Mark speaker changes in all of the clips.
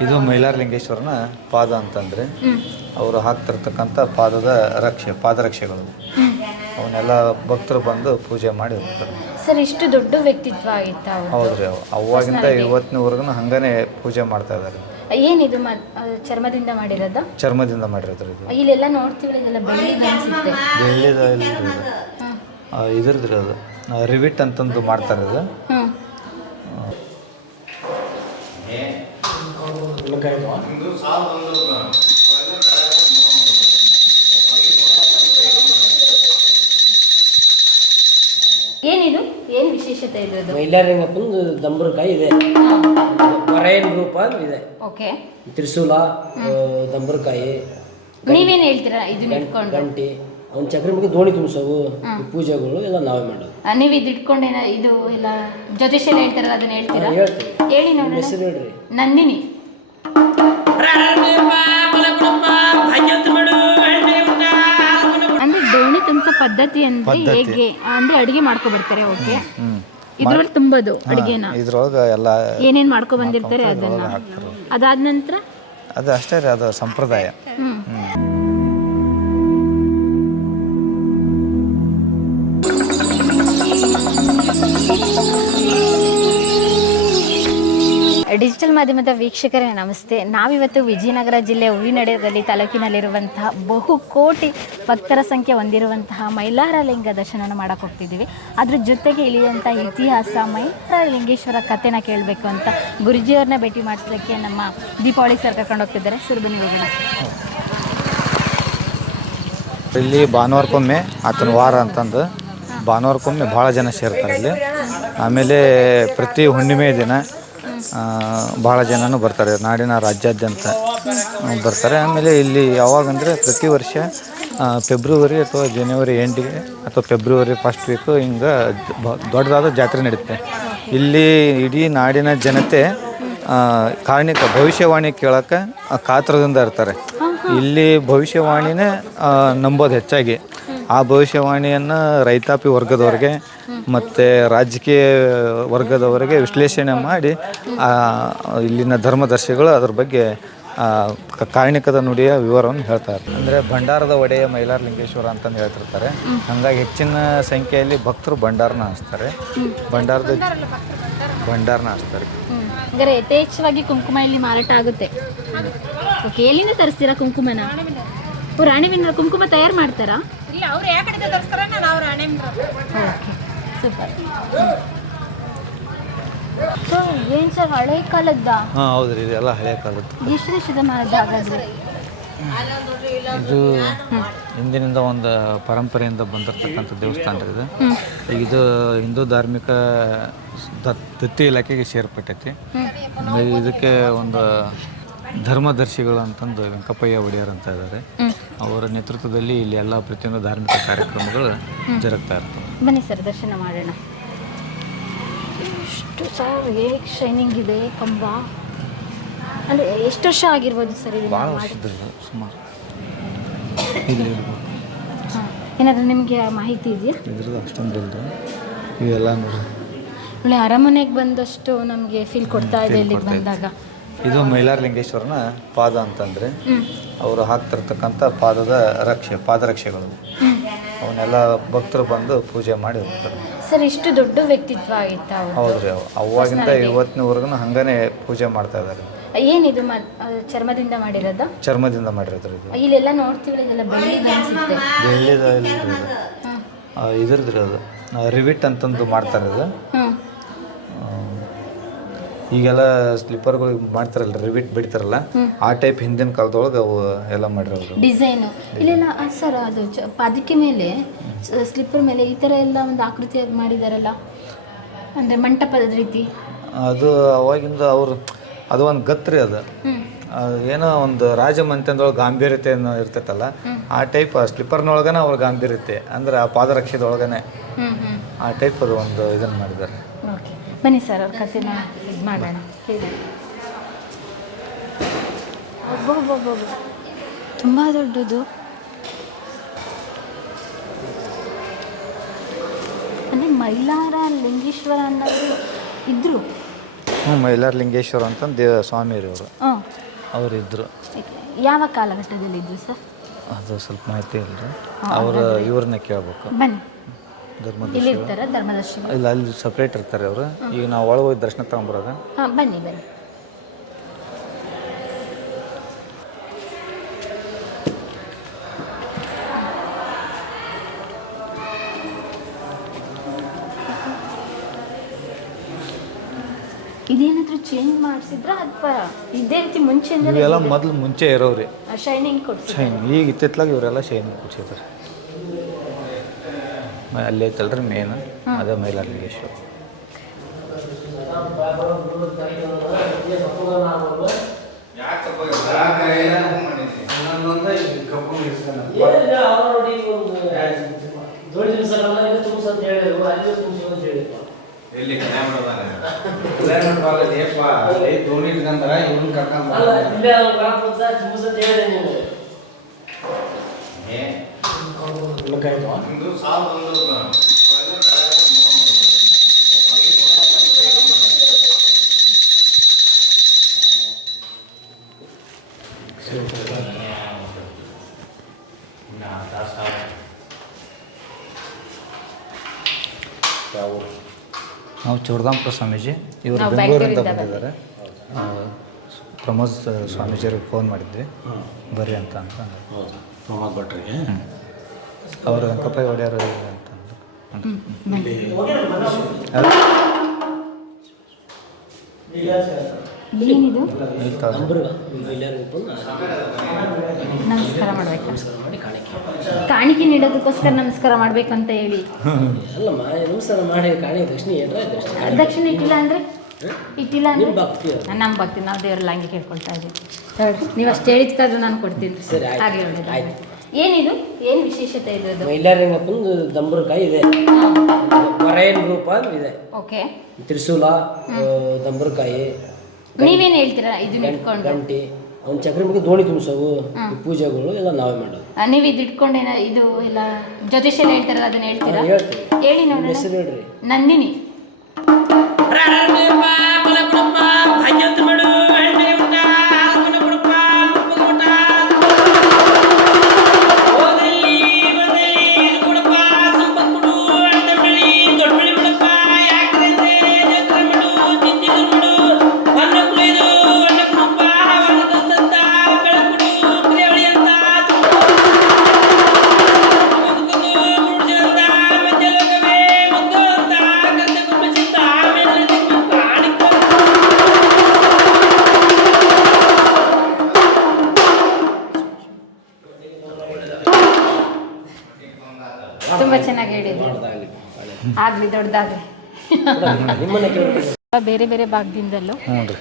Speaker 1: ಇದು ಮೈಲಾರಲಿಂಗೇಶ್ವರನ ಪಾದ ಅಂತಂದ್ರೆ ಅವರು ಹಾಕ್ತಿರ್ತಕ್ಕಂಥ ಪಾದದ ರಕ್ಷೆ ಪಾದರಕ್ಷೆಗಳು. ಅವನ್ನೆಲ್ಲ ಭಕ್ತರು ಬಂದು ಪೂಜೆ ಮಾಡಿ ಹೋಗ್ತಾರೆ.
Speaker 2: ಸರ್ ಇಷ್ಟು ದೊಡ್ಡ ವ್ಯಕ್ತಿತ್ವ ಆಗಿತ್ತ
Speaker 1: ಹೌದ್ರಿ ಅವ್- ಅವಾಗಿಂದ ಇವತ್ತಿನವರೆಗೂ ಹಂಗಾನೆ ಪೂಜೆ ಮಾಡ್ತಾ ಇದ್ದಾರೆ.
Speaker 2: ಏನಿದು ಮ ಚರ್ಮದಿಂದ ಮಾಡಿರೋದು?
Speaker 1: ಚರ್ಮದಿಂದ ಮಾಡಿರೋದ್ರಿ ಇದು.
Speaker 2: ಇಲ್ಲೆಲ್ಲ ನೋಡ್ತೀವಿ ಇದೆಲ್ಲ ಬೆಳ್ಳಿ ಅನ್ಸುತ್ತೆ.
Speaker 1: ಬೆಳ್ಳಿದ ಇಲ್ರಿ ಇದು. ಆ, ಇದ್ರದ್ರಿ ಅದು ರಿವಿಟ್ ಅಂತಂದು ಮಾಡ್ತಾರೆ ಅದು ಹ್ಮ್.
Speaker 2: ಏನಿದು ಏನು ವಿಶೇಷತೆ ಇದೆ?
Speaker 1: ಮೈಲಾರಿಂಗಪ್ಪಂದು ದಂಬ್ರಕಾಯಿ ಇದೆ. ವರಯನ್ ರೂಪ ಇದೆ. ಓಕೆ. ತ್ರಿಶೂಲ ದಂಬ್ರಕಾಯಿ
Speaker 2: ನೀವೇನು ಹೇಳ್ತೀರಾ? ಇದನ್ನ ಇಟ್ಕೊಂಡು.
Speaker 1: ಗಂಟಿ ಒಂದು ಚಕ್ರ ಮುಗಿ ದೋಣಿ ತುಂಬಿಸೋವು ಈ ಪೂಜೆಗಳು ಎಲ್ಲ ನಾವೇ ಮಾಡೋದು.
Speaker 2: ಆ, ನೀವು ಇದು ಇಟ್ಕೊಂಡು ಏನ ಇದು ಎಲ್ಲ ಜ್ಯೋತಿಷ್ಯ ಹೇಳ್ತಾರಲ್ಲ ಅದನ್ನ ಹೇಳ್ತೀರಾ? ಹೇಳ್ತೀವಿ.
Speaker 1: ಹೇಳಿ ನೋಡೋಣ. ಹೆಸರು ಹೇಳ್ರಿ.
Speaker 2: ನಂದಿನಿ. ಅಂದ್ರೆ ದೋಣಿ ತುಂಬ ಪದ್ಧತಿ ಅಂದ್ರೆ ಹೇಗೆ? ಅಂದ್ರೆ ಅಡಿಗೆ ಮಾಡ್ಕೊ ಬರ್ತಾರೆ ಓಕೆ? ಇದ್ರೊಳಗೆ ತುಂಬದು ತುಂಬೋದು ಅಡಿಗೆನ.
Speaker 1: ಇದ್ರೊಳಗೆ ಎಲ್ಲ
Speaker 2: ಏನೇನ್ ಮಾಡ್ಕೊ ಬಂದಿರ್ತಾರೆ ಅದನ್ನ? ಅದಾದ ನಂತರ
Speaker 1: ಅದು ಅಷ್ಟೇ ರೀ ಅದು ಸಂಪ್ರದಾಯ.
Speaker 2: ಡಿಜಿಟಲ್ ಮಾಧ್ಯಮದ ವೀಕ್ಷಕರೇ, ನಮಸ್ತೆ. ನಾವಿವತ್ತು ವಿಜಯನಗರ ಜಿಲ್ಲೆ ಹೂವಿನಡೆಯಲ್ಲಿ ತಾಲೂಕಿನಲ್ಲಿರುವಂತಹ ಬಹುಕೋಟಿ ಭಕ್ತರ ಸಂಖ್ಯೆ ಹೊಂದಿರುವಂತಹ ಮೈಲಾರ ಲಿಂಗ ದರ್ಶನ ಮಾಡೋಕೆ ಹೋಗ್ತಿದ್ದೀವಿ. ಅದ್ರ ಜೊತೆಗೆ ಇಳಿಯುವಂಥ ಇತಿಹಾಸ, ಮೈಲಾರ ಲಿಂಗೇಶ್ವರ ಕಥೆನ ಕೇಳಬೇಕು ಅಂತ ಗುರುಜಿಯವ್ರನ್ನ ಭೇಟಿ ಮಾಡಿಸೋದಕ್ಕೆ ನಮ್ಮ ದೀಪಾವಳಿ ಸರ್ ಕರ್ಕೊಂಡು ಹೋಗ್ತಿದ್ದಾರೆ. ಸುರಬನಿ ಹೋಗೋಣ.
Speaker 1: ಇಲ್ಲಿ ಭಾನುವಾರಕ್ಕೊಮ್ಮೆ, ಆತನ ವಾರ ಅಂತಂದು, ಭಾನುವಾರಕ್ಕೊಮ್ಮೆ ಭಾಳ ಜನ ಸೇರ್ತಾರೆ ಇಲ್ಲಿ. ಆಮೇಲೆ ಪ್ರತಿ ಹುಣ್ಣಿಮೆ ದಿನ ಭಾಳ ಜನನೂ ಬರ್ತಾರೆ, ನಾಡಿನ ರಾಜ್ಯಾದ್ಯಂತ ಬರ್ತಾರೆ. ಆಮೇಲೆ ಇಲ್ಲಿ ಯಾವಾಗಂದರೆ ಪ್ರತಿ ವರ್ಷ ಫೆಬ್ರವರಿ ಅಥವಾ ಜನವರಿ ಎಂಡಿಗೆ ಅಥವಾ ಫೆಬ್ರವರಿ ಫಸ್ಟ್ ವೀಕು ಹಿಂಗೆ ದೊಡ್ಡದಾದ ಜಾತ್ರೆ ನಡೆಯುತ್ತೆ ಇಲ್ಲಿ ಇಡೀ ನಾಡಿನ ಜನತೆ ಕಾರಣಿಕ ಭವಿಷ್ಯವಾಣಿ ಕೇಳೋಕ್ಕೆ ಕಾತ್ರದಿಂದ ಇರ್ತಾರೆ. ಇಲ್ಲಿ ಭವಿಷ್ಯವಾಣಿನೇ ನಂಬೋದು ಹೆಚ್ಚಾಗಿ. ಆ ಭವಿಷ್ಯವಾಣಿಯನ್ನು ರೈತಾಪಿ ವರ್ಗದವ್ರಿಗೆ ಮತ್ತು ರಾಜಕೀಯ ವರ್ಗದವರಿಗೆ ವಿಶ್ಲೇಷಣೆ ಮಾಡಿ ಇಲ್ಲಿನ ಧರ್ಮದರ್ಶಿಗಳು ಅದ್ರ ಬಗ್ಗೆ ಕಾರಣಿಕದ ನುಡಿಯ ವಿವರವನ್ನು ಹೇಳ್ತಾ ಇರ್ತಾರೆ ಅಂದರೆ ಭಂಡಾರದ ಒಡೆಯ ಮೈಲಾರ ಲಿಂಗೇಶ್ವರ ಅಂತಂದು ಹೇಳ್ತಿರ್ತಾರೆ. ಹಾಗಾಗಿ ಹೆಚ್ಚಿನ ಸಂಖ್ಯೆಯಲ್ಲಿ ಭಕ್ತರು ಭಂಡಾರನ ಹಚ್ತಾರೆ ಭಂಡಾರದ ಭಂಡಾರನ ಹಚ್ತಾರೆ.
Speaker 2: ಹಾಗಾದ್ರೆ ಯಥೇಚ್ಛವಾಗಿ ಕುಂಕುಮ ಇಲ್ಲಿ ಮಾರಾಟ ಆಗುತ್ತೆ. ಓಕೆ ಎಲ್ಲಿಂದ ತರಿಸ್ತೀರಾ ಕುಂಕುಮನ? ಓ ರಾಣಿವಿನ ಕುಂಕುಮ ತಯಾರು ಮಾಡ್ತಾರಾ?
Speaker 3: ಇಲ್ಲ ಅವ್ರು ಯಾವ ಕಡೆಯಿಂದ ತರಿಸ್ತಾರ ನಾನು ಅವ್ರ ಹಣೆ ಓಕೆ. ಸೂಪರ್
Speaker 2: ಸೊ ಏನು ಸರ್ ಹಳೆ ಕಾಲದ
Speaker 1: ಹಾಂ ಹೌದ್ರಿ ಇದೆಲ್ಲ ಹಳೆ ಕಾಲದ್ದು.
Speaker 2: ಎಷ್ಟು ಶತಮಾನದ ಹಾಗಾದ್ರೆ?
Speaker 1: ಇದು ಹಿಂದಿನಿಂದ ಒಂದು ಪರಂಪರೆಯಿಂದ ಬಂದಿರತಕ್ಕಂಥ ದೇವಸ್ಥಾನ ರೀ ಇದು. ಈಗ ಇದು ಹಿಂದೂ ಧಾರ್ಮಿಕ ದತ್- ದತ್ತಿ ಇಲಾಖೆಗೆ ಸೇರ್ಪಟ್ಟೈತಿ. ಇದಕ್ಕೆ ಒಂದು ಧರ್ಮದರ್ಶಿಗಳು ಅಂತಂದು ವೆಂಕಪ್ಪಯ್ಯ ಒಡೆಯರ್ ಅಂತ ಇದ್ದಾರೆ ಅವರ ನೇತೃತ್ವದಲ್ಲಿ ಇಲ್ಲಿ ಎಲ್ಲ ಪ್ರತಿಯೊಂದು ಧಾರ್ಮಿಕ ಕಾರ್ಯಕ್ರಮಗಳು ಜರುಗ್ತಾ ಇರ್ತವೆ.
Speaker 2: ಬನ್ನಿ ಸರ್ ದರ್ಶನ ಮಾಡೋಣ. ಎಷ್ಟು ಸರ್ ಹೇಗೆ ಶೈನಿಂಗ್ ಇದೆ ಕಂಬ? ಅಂದರೆ ಎಷ್ಟು ವರ್ಷ ಆಗಿರ್ಬೋದು ಸರ್
Speaker 1: ಇದು ಭಾಳ ವರ್ಷದ್ದು ಸುಮಾರು.
Speaker 2: ಇಲ್ಲಿ ಇರ್ಬೋದು. ಹಾಂ ಏನಾದರೂ ನಿಮಗೆ ಮಾಹಿತಿ ಇದೆಯಾ?
Speaker 1: ಇದ್ರದ್ದು ಅಷ್ಟೊಂದು ಇವೆಲ್ಲ
Speaker 2: ನೋಡಿ. ಒಳ್ಳೆ ಅರಮನೆಗೆ ಬಂದಷ್ಟು ನಮಗೆ ಫೀಲ್ ಕೊಡ್ತಾ ಇದೆ ಇಲ್ಲಿಗೆ ಬಂದಾಗ.
Speaker 1: ಇದು ಮೈಲಾರಲಿಂಗೇಶ್ವರನ ಪಾದ ಅಂತಂದ್ರೆ ಅವರು ಹಾಕ್ತಿರ್ತಕ್ಕಂಥ ಪಾದದ ರಕ್ಷೆ ಪಾದರಕ್ಷೆಗಳು. ಅವನ್ನೆಲ್ಲ ಭಕ್ತರು ಬಂದು ಪೂಜೆ ಮಾಡಿ ಹೋಗ್ತಾರೆ.
Speaker 2: ಸರ್ ಇಷ್ಟು ದೊಡ್ಡ ವ್ಯಕ್ತಿತ್ವ ಆಗಿತ್ತ
Speaker 1: ಹೌದ್ರಿ ಅವ್- ಅವಾಗಿಂದ ಇವತ್ತಿನವರೆಗೂ ಹಂಗಾನೆ ಪೂಜೆ ಮಾಡ್ತಾ ಇದ್ದಾರೆ.
Speaker 2: ಏನಿದು ಮ ಅದು ಚರ್ಮದಿಂದ ಮಾಡಿರೋದು?
Speaker 1: ಚರ್ಮದಿಂದ ಮಾಡಿರೋದ್ರಿ
Speaker 2: ಇದು. ಇಲ್ಲೆಲ್ಲ ನೋಡ್ತೀವಿ ಇದೆಲ್ಲ ಬೆಳ್ಳಿ ಅನ್ಸುತ್ತೆ.
Speaker 1: ಬೆಳ್ಳಿದ ಇಲ್ರಿ ಇದು. ಆ, ಇದ್ರದ್ರಿ ಅದು. ರಿವಿಟ್ ಅಂತಂದು ಮಾಡ್ತಾರೆ ಆ, ಈಗೆಲ್ಲ ಸ್ಲಿಪ್ಪರ್ಗಳು ಮಾಡ್ತಾರಲ್ಲ ರಿವಿಟ್ ಬಿಡ್ತಾರಲ್ಲ ಆ ಟೈಪ್ ಹಿಂದಿನ ಕಾಲದೊಳಗೆ ಅವು ಎಲ್ಲ ಮಾಡಿರೋದು
Speaker 2: ಡಿಸೈನು. ಇಲ್ಲೆಲ್ಲ ಸರ್ ಅದು ಚ ಪಾದಕ್ಕೆ ಮೇಲೆ ಸ್ಲಿಪ್ಪರ್ ಮೇಲೆ ಈ ಥರ ಎಲ್ಲ ಒಂದು ಆಕೃತಿಯಾಗಿ ಮಾಡಿದಾರಲ್ಲ? ಅಂದರೆ ಮಂಟಪದ ರೀತಿ.
Speaker 1: ಅದು ಅವಾಗಿಂದ ಅವರು ಅದು ಒಂದು ಗತ್ರಿ ಅದು. ಹ್ಞೂ ಅದು ಏನೋ ಒಂದು ರಾಜಮಂತ್ಯದೊಳಗೆ ಗಾಂಭೀರ್ಯತೆ ಅನ್ನೋ ಇರ್ತೈತಲ್ಲ ಆ ಟೈಪ್ ಸ್ಲಿಪ್ಪರ್ನೊಳಗನ ಅವ್ರ ಗಾಂಭೀರ್ಯತೆ ಅಂದ್ರೆ ಆ ಪಾದರಕ್ಷೆದೊಳಗನೆ. ಹ್ಞೂ ಹ್ಞೂ ಆ ಟೈಪ್ ಅದು ಒಂದು ಇದನ್ನ ಮಾಡಿದ್ದಾರೆ.
Speaker 2: ಓಕೆ. ಬನ್ನಿ ಸರ್ ಅವ್ರ ಕಥೆನ. ಮಾಡೋಣ ತುಂಬ ದೊಡ್ಡದು. ಅಂದ್ರೆ ಮೈಲಾರ ಲಿಂಗೇಶ್ವರ ಅನ್ನೋದು ಇದ್ರು.
Speaker 1: ಹ್ಞೂ ಮೈಲಾರ ಲಿಂಗೇಶ್ವರ ಅಂತ ದೇವ ಸ್ವಾಮಿ ಅವರು ಹಾಂ. ಅವ್ರು ಇದ್ದರು
Speaker 2: ಯಾವ ಕಾಲಘಟ್ಟದಲ್ಲಿ ಇದ್ದು ಸರ್?
Speaker 1: ಅದು ಸ್ವಲ್ಪ ಮಾಹಿತಿ ಇಲ್ಲ ಅವ್ರು ಇವ್ರನ್ನ ಕೇಳ್ಬೇಕು.
Speaker 2: ಬನ್ನಿ. ಇಲ್ಲಿ ಇರ್ತಾರ ಧರ್ಮದರ್ಶಿಗಳು.
Speaker 1: ಇಲ್ಲ ಅಲ್ಲಿ ಸಪ್ರೇಟ್ ಇರ್ತಾರೆ ಅವರು. ಈಗ ನಾವು ಒಳಗೆ ಹೋಗಿ ದರ್ಶನ ತಗೊಂಬರೋದು
Speaker 2: ಹಾಂ ಬನ್ನಿ ಬನ್ನಿ. ಇದೇನಾದ್ರೂ ಚೇಂಜ್ ಮಾಡಿಸಿದ್ರ ಅಥವಾ ಇದೇ ರೀತಿ ಮುಂಚೆ
Speaker 1: ಇವೆಲ್ಲ ಮೊದಲು ಮುಂಚೆ ಇರೋವ್ರಿ. ಶೈನಿಂಗ್ ಕೊಡ್ಸಿ ಶೈನ್ ಈಗ ಇತ್ತಿತ್ಲಾಗ ಇವರೆಲ್ಲ ಶೈನಿಂಗ್ ಕೊಡ್ಸಿದ್ದಾರೆ ಅಲ್ಲಿ ಐತಲ್ರಿ ಮೇನ್ ಅದೇ ಮೈಲಾರಲಿಂಗೇಶ್ವರ ಎಲ್ಲಿ ಧೋನಿ ಇಟ್ಕೊಂಡ್ರ ಇವನ್ ಕರ್ಕೊಂಡ್ ನಾವು ಚೌಡದಾಂಪುರ ಸ್ವಾಮೀಜಿ ಇವರು ಬೆಂಗಳೂರಿಂದ ಬಂದಿದ್ದಾರೆ. ಪ್ರಮೋದ್ ಸ್ವಾಮೀಜಿಯವ್ರಿಗೆ ಫೋನ್ ಮಾಡಿದ್ವಿ. ಬರ್ರಿ ಅಂತ ಅಂತ ಹೌದು? ಪ್ರಮೋದ್ ಭಟ್ರಿಗೆ? ಅವರು ವೆಂಕಪ್ಪ ಒಡೆಯರು ಅಂತ ಅಂದ್ರು.
Speaker 2: ಏನಿದು? ನಮಸ್ಕಾರ ಮಾಡ್ಬೇಕು. ನಮಸ್ಕಾರ ಮಾಡಿ ಕಾಣಿಕೆ. ಕಾಣಿಕೆ ನೀಡೋದಕ್ಕೋಸ್ಕರ ನಮಸ್ಕಾರ ಮಾಡ್ಬೇಕಂತ ಹೇಳಿ.
Speaker 1: ಅಲ್ಲಮ್ಮ ನಮಸ್ಕಾರ ಮಾಡಿ ಕಾಣಿ ದಕ್ಷಿಣ ಏನ್ರ
Speaker 2: ದಕ್ಷಿಣ ಇಟ್ಟಿಲ್ಲ ಅಂದ್ರೆ? ಇಟ್ಟಿಲ್ಲ ಅಂದ್ರೆ? ನಿಮ್ಮ ಭಕ್ತಿ ನಾವು ದೇವ್ರ ಹಂಗೆ ಕೇಳ್ಕೊಳ್ತಾ ಇದ್ದೀವಿ. ನೀವು ಅಷ್ಟು ಹೇಳಿದ್ಕಾದ್ರೂ ನಾನು ಕೊಡ್ತೀನಿ.
Speaker 1: ಸರಿ, ಒಳ್ಳೇದು. ಆಯ್ತು.
Speaker 2: ಏನಿದು? ಏನು ವಿಶೇಷತೆ ಇದು ಅದು?
Speaker 1: ಮೈಲಾರಂಗಪ್ಪಂದು ದಂಬರಕಾಯಿ ಇದೆ. ವರಯನ್ ರೂಪ ಇದೆ. ಓಕೆ. ತ್ರಿಶೂಲ ದಂಬರಕಾಯಿ
Speaker 2: ನೀವೇನು ಹೇಳ್ತೀರಾ? ಇದನ್ನ ಇಟ್ಕೊಂಡು.
Speaker 1: ಗಂಟಿ. ಅವ್ನ ಚಕ್ರ ಬಗ್ಗೆ ದೋಣಿ ತುಂಬಿಸೋವು ಈ ಪೂಜೆಗಳು ಎಲ್ಲ ನಾವೇ ಮಾಡೋದು.
Speaker 2: ಆ, ನೀವು ಇದು ಇಟ್ಕೊಂಡು ಏನ ಇದು ಎಲ್ಲ ಜ್ಯೋತಿಷ್ಯ ಹೇಳ್ತಾರಲ್ಲ ಅದನ್ನ ಹೇಳ್ತೀರಾ? ಹೇಳ್ತೀವಿ.
Speaker 1: ಹೇಳಿ ನೋಡೋಣ. ಹೆಸರು ಹೇಳ್ರಿ.
Speaker 2: ನಂದಿನಿ. ತುಂಬಾ ಚೆನ್ನಾಗಿ ಹೇಳಿದ್ರಿ. ಮಾಡ್ದಾಗ್ಲಿ. ಆಗ್ಲಿ ದೊಡ್ಡದಾಗ್ಲಿ. ಬೇರೆ ಬೇರೆ ಭಾಗದಿಂದಲೂ. ಹ್ಞೂ ರೀ.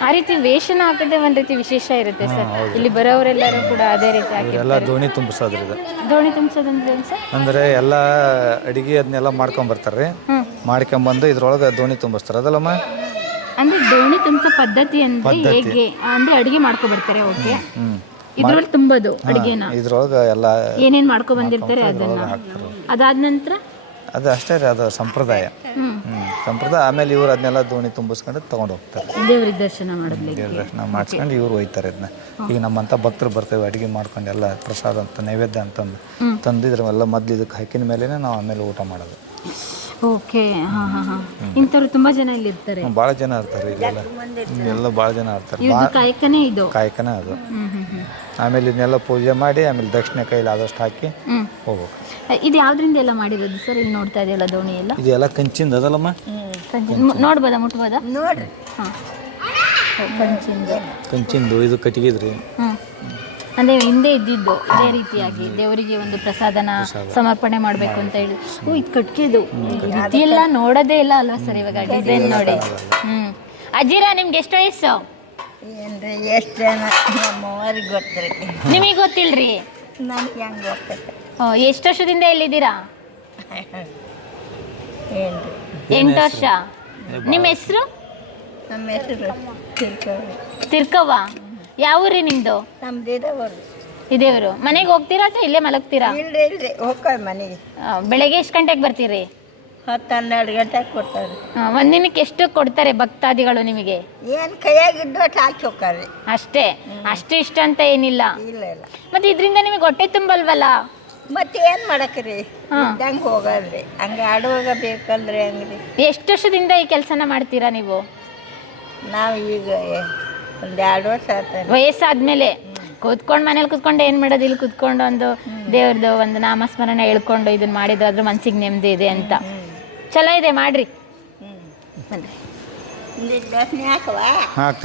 Speaker 2: ಆ ರೀತಿ ವೇಷನ ಹಾಕದೆ ಒಂದ್ ರೀತಿ ವಿಶೇಷ ಇರುತ್ತೆ ಸರ್. ಇಲ್ಲಿ ಬರೋರೆಲ್ಲರೂ ಕೂಡ ಅದೇ ರೀತಿ
Speaker 1: ಎಲ್ಲ ದೋಣಿ ತುಂಬಿಸೋದ್ರಿ
Speaker 2: ದೋಣಿ ತುಂಬಿಸೋದಂದ್ರೆ ಅಂದ್ರೆ
Speaker 1: ಸರ್? ಅಂದರೆ ಎಲ್ಲ ಅಡಿಗೆ ಅದನ್ನೆಲ್ಲ ಮಾಡ್ಕೊಂಡ್ ಬರ್ತಾರೆ ಹ್ಮ್. ಮಾಡ್ಕೊಂಬಂದು ಇದ್ರೊಳಗೆ ದೋಣಿ ತುಂಬಿಸ್ತಾರೆ. ಅದಲ್ಲಮ್ಮ?
Speaker 2: ಅಂದ್ರೆ ದೋಣಿ ತುಂಬಿಸೋ ಪದ್ಧತಿ ಅಂದ್ರೆ ಹೇಗೆ? ಅಂದ್ರೆ ಅಡಿಗೆ ಮಾಡ್ಕೊಂಡ್ ಬರ್ತಾರೆ ಓಕೆ ಇದ್ರಲ್ಲಿ ತುಂಬೋದು ಅಡುಗೆನ.
Speaker 1: ಇದ್ರೊಳಗೆ ಎಲ್ಲ
Speaker 2: ಏನೇನು ಮಾಡ್ಕೊ ಬಂದಿರ್ತಾರೆ ಅದನ್ನ? ಅದಾದ ನಂತರ?
Speaker 1: ಅದು ಅಷ್ಟೇ ರೀ ಅದು ಸಂಪ್ರದಾಯ. ಸಂಪ್ರದಾಯ. ಆಮೇಲೆ ಇವ್ರು ಅದನ್ನೆಲ್ಲ ದೋಣಿ ತುಂಬಿಸ್ಕೊಂಡು ತಗೊಂಡು ಹೋಗ್ತಾರೆ.
Speaker 2: ದೇವ್ರಿಗೆ ದರ್ಶನ ದೇವ್ರ
Speaker 1: ದರ್ಶನ ಮಾಡಿಸ್ಕೊಂಡು ಇವ್ರು ಒಯ್ತಾರೆ ಇದನ್ನ. ಈಗ ನಮ್ಮಂಥ ಭಕ್ತರು ಬರ್ತೇವೆ ಅಡುಗೆ ಮಾಡ್ಕೊಂಡು ಎಲ್ಲ ಪ್ರಸಾದ ಅಂತ ನೈವೇದ್ಯ ಅಂತಂದು ತಂದಿದ್ರವೆಲ್ಲ ಮೊದ್ಲು ಇದಕ್ಕೆ ಹಾಕಿದ ಮೇಲೆ ನಾವು ಆಮೇಲೆ ಊಟ ಮಾಡೋದು.
Speaker 2: ಓಕೆ ಹಾ ಹಾ ಹಾ. ಇಂಥವ್ರು ತುಂಬಾ ಜನ ಇಲ್ಲಿ ಇರ್ತಾರೆ.
Speaker 1: ಭಾಳ ಜನ ಇರ್ತಾರೆ ಇಲ್ಲೆಲ್ಲ. ಬಹಳ ಭಾಳ ಜನ ಇರ್ತಾರೆ.
Speaker 2: ಇದು ಕಾಯಕನೇ ಇದು.
Speaker 1: ಕಾಯಕನೇ ಅದು. ಆಮೇಲೆ ಇದನ್ನೆಲ್ಲ ಪೂಜೆ ಮಾಡಿ ಆಮೇಲೆ ದಕ್ಷಿಣ ಕೈಲಿ ಆದಷ್ಟು ಹಾಕಿ
Speaker 2: ಹೋಗ್ಬೇಕು. ಇದು ಯಾವ್ದ್ರಿಂದ ಎಲ್ಲ ಮಾಡಿರೋದು ಸರ್? ಇಲ್ಲಿ ನೋಡ್ತಾ ಇದೆಯಲ್ಲ ದೋಣಿ ಎಲ್ಲ?
Speaker 1: ಇದೆಲ್ಲ ಕಂಚಿಂದ ಅದಲ್ಲಮ್ಮ?
Speaker 2: ನೋಡ್ಬೋದಾ ಮುಟ್ಬೋದಾ?
Speaker 3: ನೋಡ್ರಿ. ಹಾಂ.
Speaker 1: ಕಂಚಿಂದು. ಕಂಚಿಂದು ಇದು ಕಟ್ಟಿಗೆದ್ರಿ.
Speaker 2: ಅಂದ್ರೆ ಹಿಂದೆ ಇದ್ದಿದ್ದು ಇದೇ ರೀತಿಯಾಗಿ ದೇವರಿಗೆ ಒಂದು ಪ್ರಸಾದನ ಸಮರ್ಪಣೆ ಮಾಡ್ಬೇಕು ಅಂತ ಹೇಳಿ. ಓ ಇದು ಕಟ್ಟಿದ್ದು ಇದೆಲ್ಲ ನೋಡೋದೇ ಇಲ್ಲ ಅಲ್ವಾ ಸರ್ ಇವಾಗ ಡಿಸೈನ್ ನೋಡಿ. ಹ್ಮ್. ಅಜ್ಜಿರಾ ನಿಮ್ಗೆ ಎಷ್ಟು ವಯಸ್ಸು?
Speaker 4: ಏನ್ರಿ ಎಷ್ಟು ಜನ? ನಮ್ಮವ್ರಿಗೆ ಗೊತ್ತ್ರಿ.
Speaker 2: ನಿಮಗೆ ಗೊತ್ತಿಲ್ರಿ?
Speaker 4: ನನಗೆ ಹೆಂಗೆ ಗೊತ್ತೈತೆ.
Speaker 2: ಓ, ಎಷ್ಟು ವರ್ಷದಿಂದ ಎಲ್ಲಿದ್ದೀರಾ? ಏನ್ರಿ? ಎಂಟು ವರ್ಷ. ನಿಮ್ಮ ಹೆಸರು?
Speaker 4: ನಮ್ಮ ಹೆಸರು
Speaker 2: ತಿರ್ಕವ್ವ? ಯಾವ ಊರಿ ನಿಮ್ದು?
Speaker 4: ನಮ್ದು ಇದಾವಲ್ರಿ
Speaker 2: ಇದೇವರು ಮನೆಗೆ ಹೋಗ್ತೀರಾ ಅಥವಾ ಇಲ್ಲೇ ಮಲಗ್ತೀರಾ?
Speaker 4: ಇಲ್ರಿ ಇಲ್ರಿ ಹೋಗ್ಕೊಳ್ಳಿ ಮನೆಗೆ.
Speaker 2: ಆ, ಬೆಳಗ್ಗೆ ಎಷ್ಟು ಗಂಟೆಗೆ ಬರ್ತೀರಿ?
Speaker 4: ಹತ್ತು ಹನ್ನೆರಡು ಗಂಟೆಗೆ ಕೊಡ್ತಾರೆ
Speaker 2: ಆ, ಒಂದಿನಕ್ಕೆ ಎಷ್ಟು ಕೊಡ್ತಾರೆ ಭಕ್ತಾದಿಗಳು ನಿಮಗೆ?
Speaker 4: ಏನು ಕೈಯಾಗಿದ್ದು ಅಷ್ಟು ಹಾಕಿ ಹೋಗ್ತಾರೆ.
Speaker 2: ಅಷ್ಟೇ? ಅಷ್ಟು ಇಷ್ಟ ಅಂತ ಏನಿಲ್ಲ? ಇಲ್ಲ ಇಲ್ಲ. ಮತ್ತೆ ಇದರಿಂದ ನಿಮಗೆ ಹೊಟ್ಟೆ ತುಂಬಲ್ವಲ್ಲ?
Speaker 4: ಮತ್ತೆ ಏನು ಮಾಡಕ್ರಿ? ಹಾ. ಇದ್ದಂಗೆ ಹೋಗಲ್ರಿ. ಹಂಗೆ ಆಡುವಾಗ ಬೇಕಲ್ರಿ ಹಂಗ್ರಿ.
Speaker 2: ಎಷ್ಟು ವರ್ಷದಿಂದ ಈ ಕೆಲಸನ ಮಾಡ್ತೀರಾ ನೀವು?
Speaker 4: ನಾವು ಈಗ ಒಂದು ಎರಡು ವರ್ಷ
Speaker 2: ವಯಸ್ಸಾದ್ಮೇಲೆ ಕೂತ್ಕೊಂಡು ಮನೇಲಿ ಕೂತ್ಕೊಂಡು ಏನು ಮಾಡೋದು? ಇಲ್ಲಿ ಕೂತ್ಕೊಂಡು ಒಂದು ದೇವ್ರದ್ದು ಒಂದು ನಾಮಸ್ಮರಣೆ ಹೇಳ್ಕೊಂಡು ಇದನ್ನ ಮಾಡಿದ್ರೆ ಅದ್ರ ಮನ್ಸಿಗೆ ನೆಮ್ಮದಿ ಇದೆ ಅಂತ. ಚಲೋ ಇದೆ ಮಾಡ್ರಿ.
Speaker 4: ಬನ್ರಿ.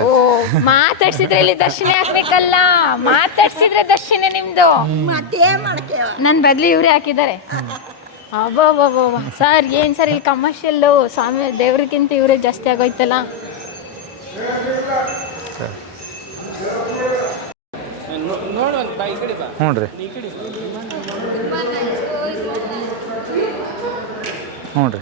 Speaker 1: ಓ
Speaker 2: ಮಾತಾಡ್ಸಿದ್ರೆ ಇಲ್ಲಿ ದರ್ಶನ ಹಾಕ್ಬೇಕಲ್ಲ? ಮಾತಾಡ್ಸಿದ್ರೆ ದರ್ಶನ ನಿಮ್ದು. ನನ್ನ ಬದ್ಲಿ ಇವ್ರೇ ಹಾಕಿದ್ದಾರೆ. ಅಬ್ಬಬ್ಬಬ್ಬ ಸರ್ ಏನ್ ಸರ್ ಇಲ್ಲಿ ಕಮರ್ಷಿಯಲ್ಲು ಸ್ವಾಮಿ ದೇವ್ರಿಗಿಂತ ಇವರೇ ಜಾಸ್ತಿ ಆಗೋಯ್ತಲ್ಲ? ಹ್ಞೂ ರೀ.
Speaker 5: ಹ್ಞೂ ರೀ.